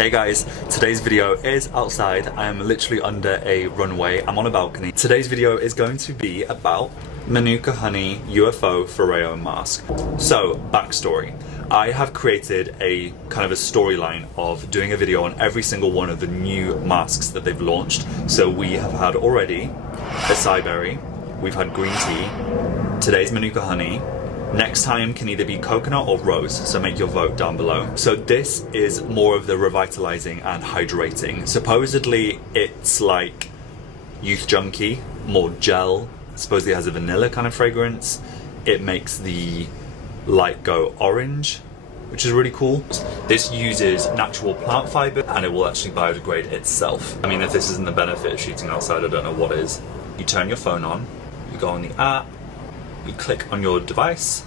Hey guys, today's video is outside. I am literally under a runway. I'm on a balcony. Today's video is going to be about Manuka Honey UFO Foreo Mask. So, backstory. I have created a kind of a storyline of doing a video on every single one of the new masks that they've launched. So we have had already acai berry, we've had green tea, today's Manuka Honey. Next time can either be coconut or rose, so make your vote down below. So this is more of the revitalizing and hydrating. Supposedly it's like Youth Junkie, more gel. Supposedly it has a vanilla kind of fragrance. It makes the light go orange, which is really cool. This uses natural plant fiber and it will actually biodegrade itself. I mean, if this isn't the benefit of shooting outside, I don't know what is. You turn your phone on, you go on the app, you click on your device.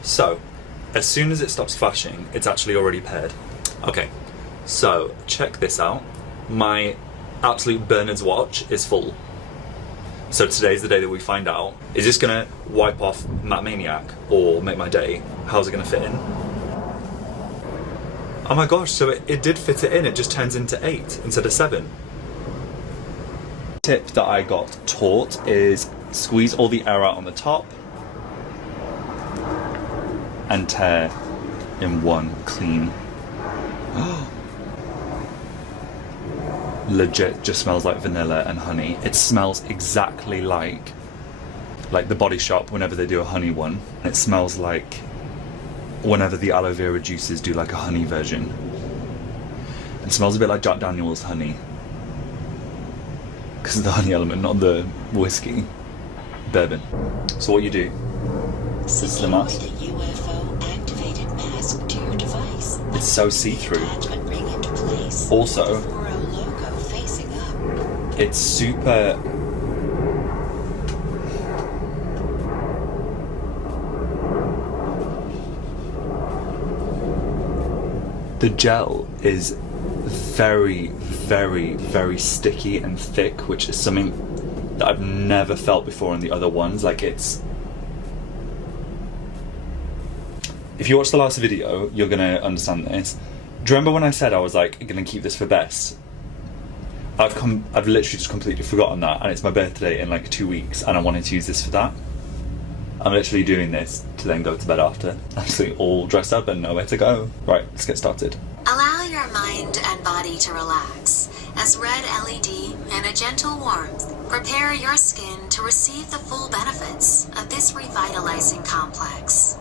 So, as soon as it stops flashing, it's actually already paired. Okay, so check this out. My absolute Bernard's watch is full. So today's the day that we find out. Is this gonna wipe off Matt Maniac or make my day? How's it gonna fit in? Oh my gosh, so it did fit it in. It just turns into 8 instead of 7. Tip that I got taught is squeeze all the air out on the top and tear in one clean. Legit just smells like vanilla and honey. It smells exactly like the Body Shop whenever they do a honey one. It smells like whenever the aloe vera juices do like a honey version. It smells a bit like Jack Daniel's honey. Because of the honey element, not the whiskey. Bourbon. So what you do, this is the mask. The UFO activated mask to your device. It's so see-through. Attachment ring into place. Also, The Foreo logo facing up. it's super... The gel is very, very, very sticky and thick, which is something that I've never felt before in the other ones. Like, it's... If you watch the last video, you're gonna understand this. Do you remember when I said I was like gonna keep this for best? I've literally just completely forgotten that, and it's my birthday in like 2 weeks, and I wanted to use this for that. I'm literally doing this to then go to bed after. Absolutely all dressed up and nowhere to go. Right, let's get started. Allow your mind and body to relax as red LED and a gentle warmth prepare your skin to receive the full benefits of this revitalizing complex.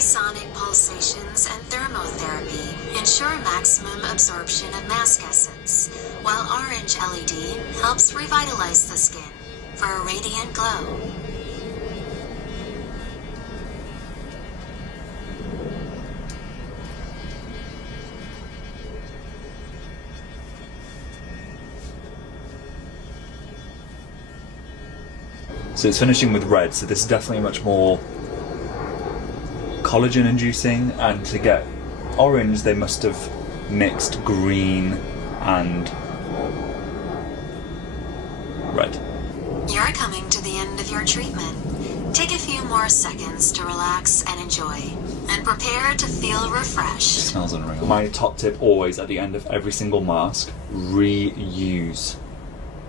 Sonic pulsations and thermotherapy ensure maximum absorption of mask essence, while orange LED helps revitalize the skin for a radiant glow. So it's finishing with red, so this is definitely much more collagen inducing, and to get orange they must have mixed green and red. You're coming to the end of your treatment. Take a few more seconds to relax and enjoy, and prepare to feel It refreshed. smells unreal. My top tip always at the end of every single mask, reuse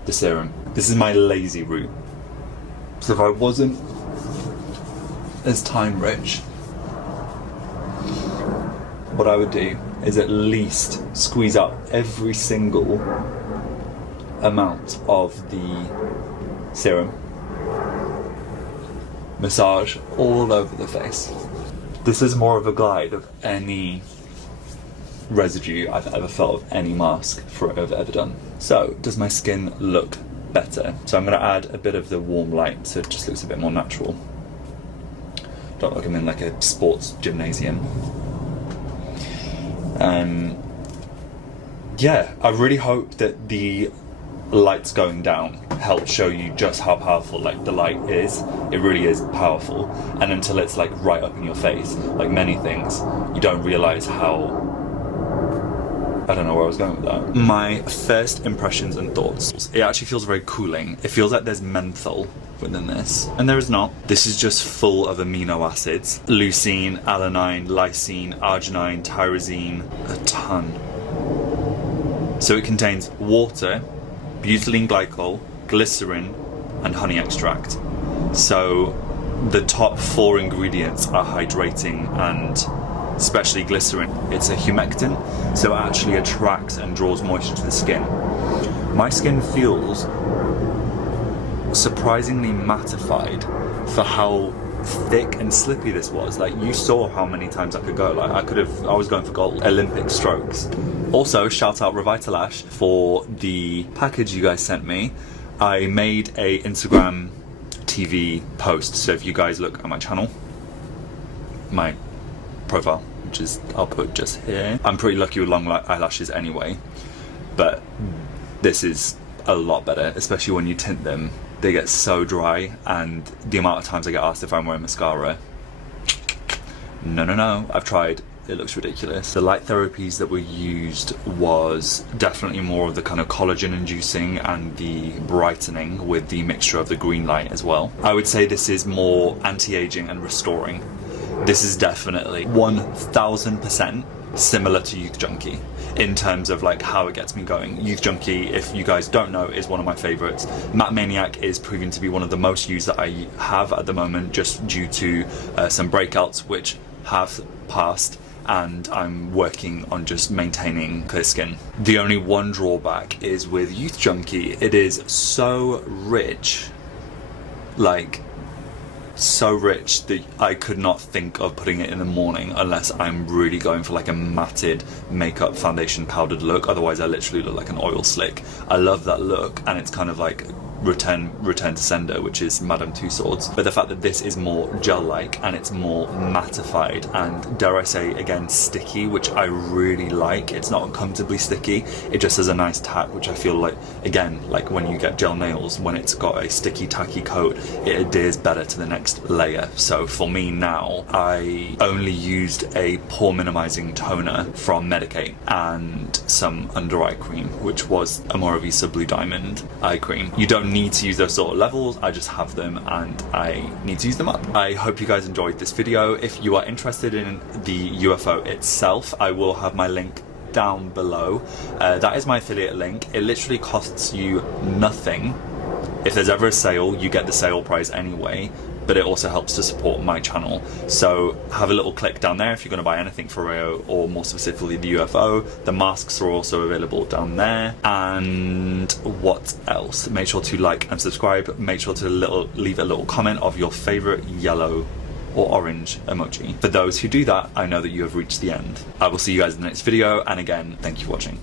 the serum. This is my lazy route. So if I wasn't as time rich, what I would do is at least squeeze out every single amount of the serum. Massage all over the face. This is more of a glide of any residue I've ever felt of any mask I've ever done. So, does my skin look better? So I'm going to add a bit of the warm light so it just looks a bit more natural. Don't look like I'm in like a sports gymnasium. Yeah, I really hope that the light's going down, help show you just how powerful like the light is. It really is powerful, and until it's like right up in your face, like many things, you don't realize how. I don't know where I was going with that. My first impressions and thoughts. It actually feels very cooling. It feels like there's menthol within this, and there is not. This is just full of amino acids: leucine, alanine, lysine, arginine, tyrosine, a ton. So it contains water, butylene glycol, glycerin, and honey extract. So the top 4 ingredients are hydrating, and especially glycerin. It's a humectant, so it actually attracts and draws moisture to the skin. My skin feels surprisingly mattified for how thick and slippy this was. Like, you saw how many times I could go. Like, I was going for gold, Olympic strokes. Also, shout out Revitalash for the package you guys sent me. I made a Instagram TV post, so if you guys look at my channel, my profile, which is, I'll put just here. I'm pretty lucky with long eyelashes anyway, but this is a lot better, especially when you tint them. They get so dry, and the amount of times I get asked if I'm wearing mascara. No, I've tried. It looks ridiculous. The light therapies that were used was definitely more of the kind of collagen inducing and the brightening, with the mixture of the green light as well. I would say this is more anti-aging and restoring. This is definitely 1000% similar to Youth Junkie in terms of like how it gets me going. Youth Junkie, if you guys don't know, is one of my favorites. Matte Maniac is proving to be one of the most used that I have at the moment, just due to some breakouts which have passed, and I'm working on just maintaining clear skin. The only one drawback is with Youth Junkie, it is so rich, like so rich that I could not think of putting it in the morning unless I'm really going for like a matted makeup foundation powdered look. Otherwise I literally look like an oil slick. I love that look, and it's kind of like return to sender, which is Madame Tussauds. But the fact that this is more gel-like and it's more mattified and, dare I say again, sticky, which I really like. It's not uncomfortably sticky, it just has a nice tap, which I feel like, again, like when you get gel nails, when it's got a sticky tacky coat, it adheres better to the next layer. So for me now, I only used a pore minimizing toner from Medik8 and some under eye cream, which was a Moravisa Blue Diamond eye cream. You don't need to use those sort of levels, I just have them and I need to use them up. I hope you guys enjoyed this video. If you are interested in the UFO itself, I will have my link down below. That is my affiliate link. It literally costs you nothing. If there's ever a sale, you get the sale price anyway, but it also helps to support my channel. So have a little click down there if you're going to buy anything Foreo, or more specifically the UFO. The masks are also available down there. And what else? Make sure to like and subscribe. Make sure to leave a little comment of your favorite yellow or orange emoji. For those who do that, I know that you have reached the end. I will see you guys in the next video, and again, thank you for watching.